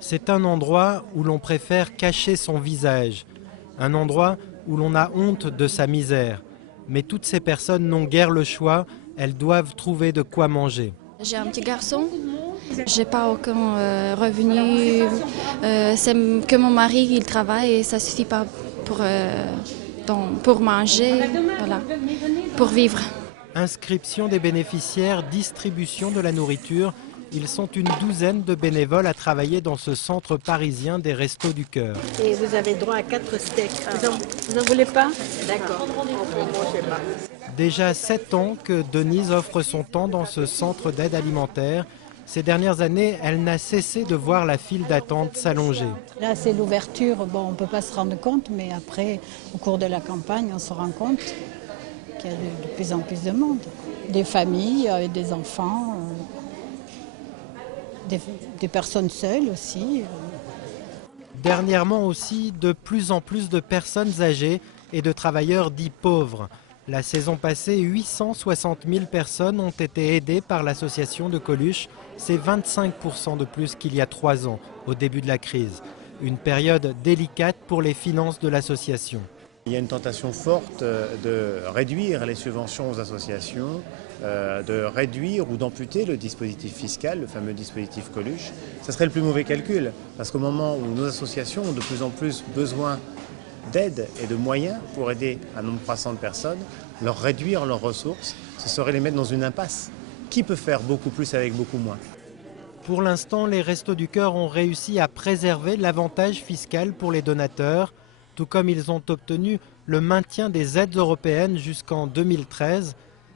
C'est un endroit où l'on préfère cacher son visage, un endroit où l'on a honte de sa misère. Mais toutes ces personnes n'ont guère le choix, elles doivent trouver de quoi manger. J'ai un petit garçon, j'ai pas aucun revenu, c'est que mon mari il travaille et ça suffit pas pour manger, voilà, pour vivre. Inscription des bénéficiaires, distribution de la nourriture. Ils sont une douzaine de bénévoles à travailler dans ce centre parisien des Restos du Cœur. Et vous avez droit à 4 steaks. Vous en voulez pas? D'accord. Déjà 7 ans que Denise offre son temps dans ce centre d'aide alimentaire. Ces dernières années, elle n'a cessé de voir la file d'attente s'allonger. Là, c'est l'ouverture. Bon, on ne peut pas se rendre compte, mais après, au cours de la campagne, on se rend compte qu'il y a de plus en plus de monde. Des familles avec des enfants, des personnes seules aussi. Dernièrement aussi, de plus en plus de personnes âgées et de travailleurs dits pauvres. La saison passée, 860 000 personnes ont été aidées par l'association de Coluche. C'est 25% de plus qu'il y a 3 ans, au début de la crise. Une période délicate pour les finances de l'association. Il y a une tentation forte de réduire les subventions aux associations, de réduire ou d'amputer le dispositif fiscal, le fameux dispositif Coluche. Ce serait le plus mauvais calcul, parce qu'au moment où nos associations ont de plus en plus besoin d'aide et de moyens pour aider un nombre croissant de personnes, leur réduire leurs ressources, ce serait les mettre dans une impasse. Qui peut faire beaucoup plus avec beaucoup moins? Pour l'instant, les Restos du Cœur ont réussi à préserver l'avantage fiscal pour les donateurs, tout comme ils ont obtenu le maintien des aides européennes jusqu'en 2013.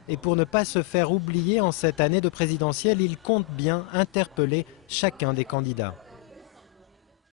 Et pour ne pas se faire oublier en cette année de présidentielle, ils comptent bien interpeller chacun des candidats.